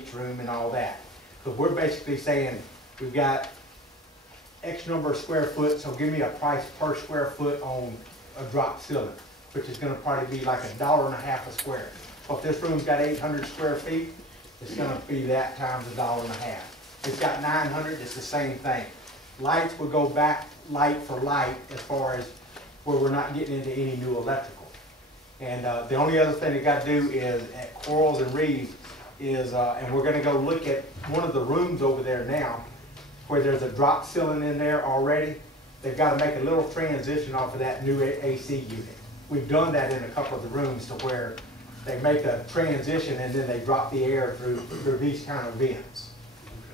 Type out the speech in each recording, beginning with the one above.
each room and all that. But we're basically saying, we've got X number of square foot, so give me a price per square foot on a drop ceiling, which is gonna probably be like $1.50 a square. So if this room's got 800 square feet, it's gonna be that times $1.50. It's got 900, it's the same thing. Lights would go back light for light as far as where we're not getting into any new electrical. And the only other thing they gotta do is at Quarles and Reeves is, and we're gonna go look at one of the rooms over there now, where there's a drop ceiling in there already. They've got to make a little transition off of that new AC unit. We've done that in a couple of the rooms to where they make a transition and then they drop the air through these kind of vents.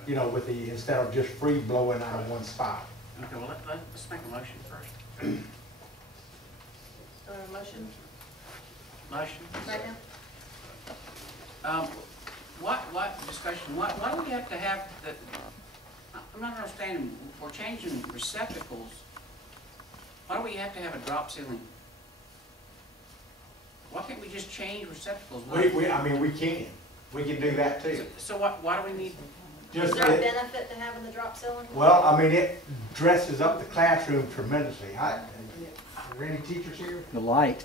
You know, with the, instead of just free blowing out of one spot. Okay, well, let's make a motion first. Motion? Motion? Second? What discussion, why do we have to have the, I'm not understanding, we're changing receptacles. Why do we have to have a drop ceiling? Why can't we just change receptacles? I mean, we can. We can do that too. So why do we need? Is there a benefit to having the drop ceiling? Well, I mean, it dresses up the classroom tremendously. Are there any teachers here? The light.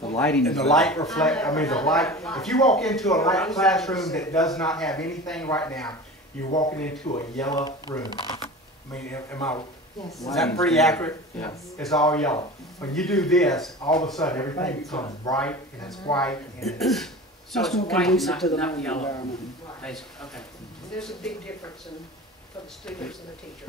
The lighting. And the light reflect, I mean, the light, if you walk into a light classroom that does not have anything right now, you're walking into a yellow room. I mean, am I, Yes. is that pretty accurate? Yes. It's all yellow. When you do this, all of a sudden, everything becomes bright and it's white and it's, So it's more white, conducive to the not learning yellow, environment. basically, okay. There's a big difference for the students and the teacher.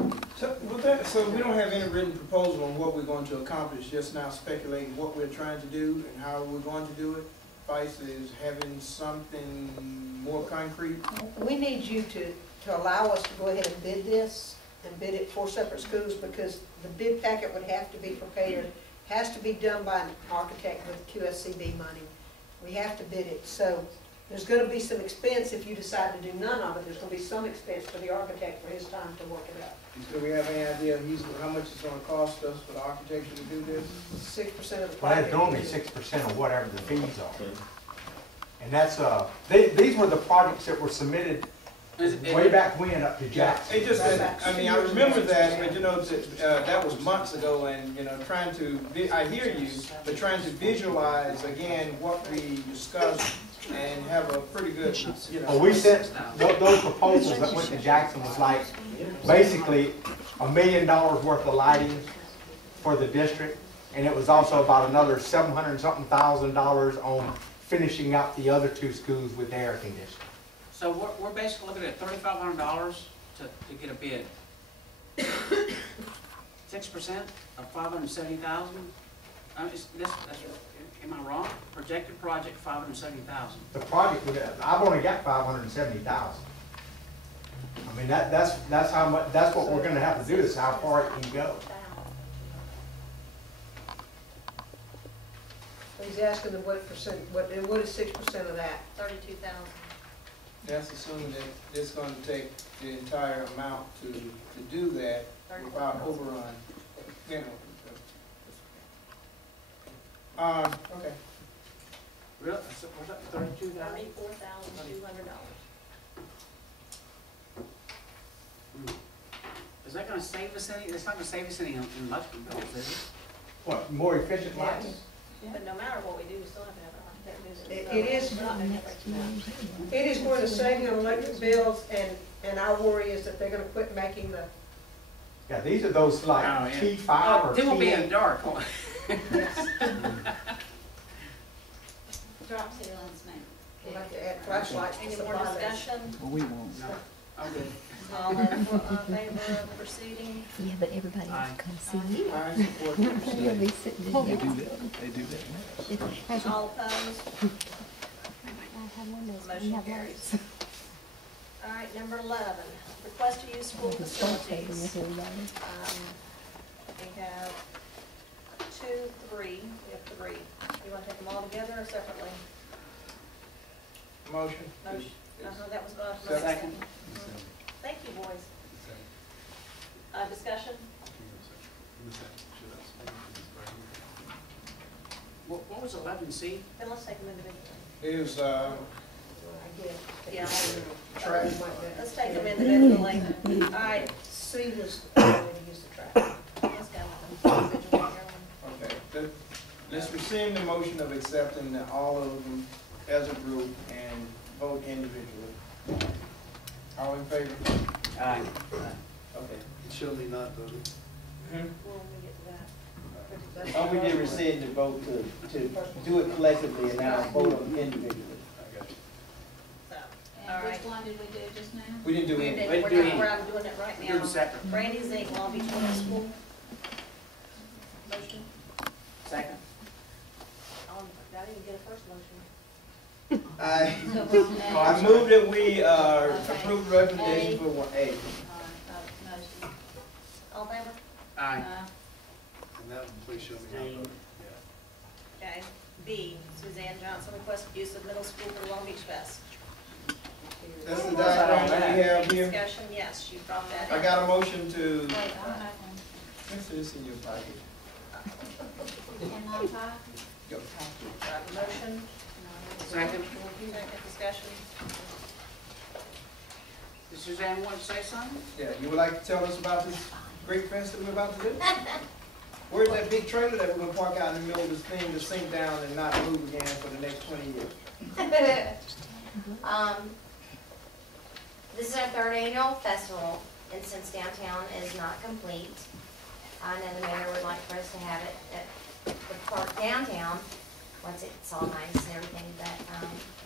So we don't have any written proposal on what we're going to accomplish, just now speculating what we're trying to do and how we're going to do it. Vice is having something more concrete. We need you to allow us to go ahead and bid this, and bid it for separate schools, because the bid packet would have to be prepared, has to be done by an architect with QSCB money. We have to bid it, so there's gonna be some expense if you decide to do none of it. There's gonna be some expense for the architect for his time to work it out. Do we have any idea how much it's going to cost us for the architecture to do this? 6% of the well, project. that's normally 6% of whatever the fees are. And that's, these were the projects that were submitted way back when up to Jackson. It just, I mean, I remember that, but you know, that was months ago, and, you know, trying to, I hear you, but trying to visualize again what we discussed and have a pretty good, you know. Well, we sent, those proposals that went to Jackson was like, basically, $1 million worth of lighting for the district, and it was also about another $700-something thousand on finishing up the other two schools with air conditioning. So we're basically looking at $3,500 to get a bid. 6% of $570,000? Am I wrong? Projected project, $570,000. The project, I've only got 570,000. I mean, that's how much, that's what we're gonna have to do, is how far it can go. He's asking the what percent, what is 6% of that? 32,000. That's assuming that it's going to take the entire amount to do that without overrun. You know. Okay. Really? So was that 32,000? $34,200. Is that gonna save us any, it's not gonna save us any in electrical bills, is it? What, more efficient lights? But no matter what we do, we still have to have an architect do it. It is- We're not gonna break it down. It is going to save you on electric bills, and our worry is that they're gonna quit making the, Yeah, these are those like Oh, yeah. T5 or Then we'll be in the T8. dark. Drop ceilings, ma'am. we'll have to add flashlights to Any some more of that. discussion? Well, we won't. No, I'm good. All in favor of proceeding? Yeah, but everybody Aye. will come see you. I support that. You'll be sitting in They there. do that. They do that. All opposed? Motion carries. All right, number 11, request to use school facilities. We have 2, 3, we have 3. You want to take them all together or separately? Motion. Motion, that was the motion. Second. Thank you, boys. Discussion? What was 11C? Then let's take them individually. Is, Yeah. Trash. Let's take them individually. All right, C was the way to use the trash. let's go with them. Okay, let's rescind the motion of accepting all of them as a group and vote individually. All in favor? Aye. Okay. Show me not voting. When we get to that. Oh, we did rescind the vote to do it collectively and now vote on individually. I got you. So, And all right. which one did we do just now? We didn't do We're any. doing, Wait, we're do doing, any. I'm doing it right Do them now. separate. Brandy Zink, Long Beach Middle School. Motion. Second. I didn't get a first motion. I So we're on A. I move that we approve the recommendation for 1A. Motion. All in favor? Aye. And that one, please show me not voting. Yeah. Okay. B, Suzanne Johnson requested use of middle school for Long Beach Fest. That's the diagram that we have here. Discussion, yes, you brought that I in. got a motion to, Wait, I have one. let's see this in your pocket. Can I talk? Go. Got a motion, Second. second discussion. Does Suzanne want to say something? Yeah, you would like to tell us about this great fence that we're about to do? Where's that big trailer that we're gonna park out in the middle of this thing to sink down and not move again for the next 20 years? This is our third annual festival, and since downtown is not complete, I know the mayor would like for us to have it at the park downtown, once it's all nice and everything, but,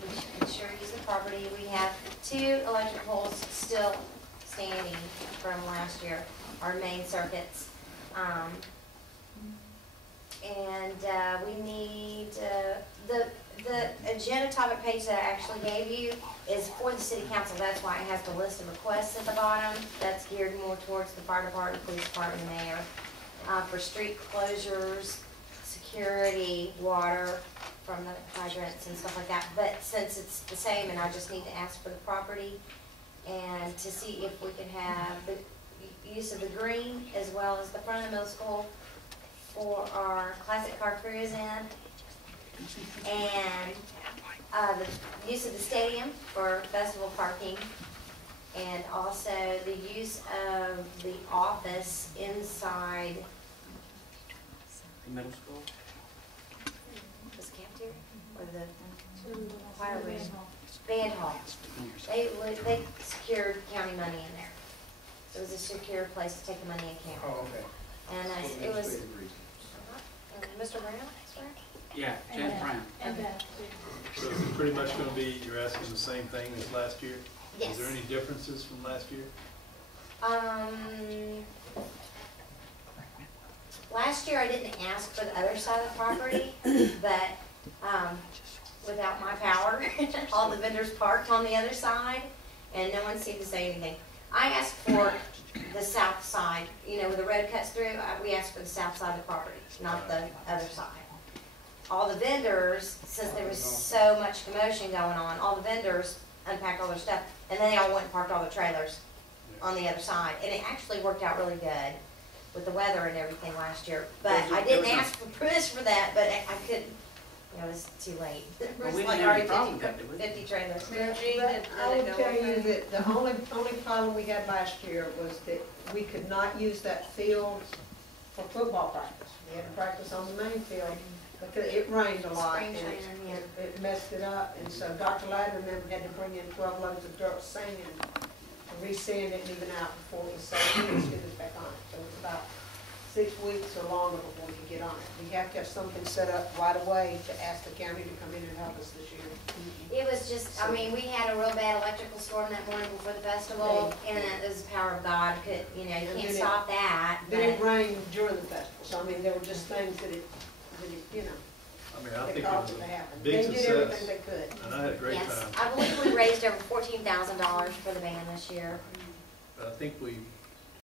we should sure use the property. We have 2 electric poles still standing from last year, our main circuits. We need, the agenda topic page that I actually gave you is for the city council. That's why it has the list of requests at the bottom. That's geared more towards the fire department, police department, and mayor. For street closures, security, water from the hydrants and stuff like that. But since it's the same and I just need to ask for the property and to see if we can have the use of the green as well as the front of the middle school for our classic car cruise in, and the use of the stadium for festival parking, and also the use of the office inside The middle school? this cafeteria or the choir room, band hall. They secured county money in there. It was a secure place to take the money in camp. Oh, okay. And it was, Mr. Brown, sir? Yeah, Jen Brown. And So is it pretty much gonna be, you're asking the same thing as last year? Yes. Is there any differences from last year? Last year I didn't ask for the other side of the property, but, without my power, all the vendors parked on the other side, and no one seemed to say anything. I asked for the south side, where the road cuts through, we asked for the south side of the property, not the other side. All the vendors, since there was so much commotion going on, all the vendors unpacked all their stuff, and then they all went and parked all the trailers on the other side. And it actually worked out really good with the weather and everything last year. But I didn't ask for permission for that, but I couldn't, it was too late. There Well, was we like didn't have any already problem with that, did we? 50 trailers. Mary Jean, But did I it would go tell you okay? that the only problem we had last year was that we could not use that field for football practice. We had to practice on the main field because it rained a lot. Spring and training, yeah. It messed it up, and so Dr. Ladner and them had to bring in 12 loads of dirt sand to re-sand it and even out before it was safe to get us back on it. So it was about 6 weeks or longer before we could get on it. We have to have something set up right away to ask the county to come in and help us this year. It was just, we had a real bad electrical storm that morning before the festival, and it was the power of God. You can't stop that. Then it But rained during the festival, so there were just things that it I mean, I that think it caused was it to happen. a big They did everything success, they could. and I had a great yes, time. I believe we raised over $14,000 for the band this year. But I think we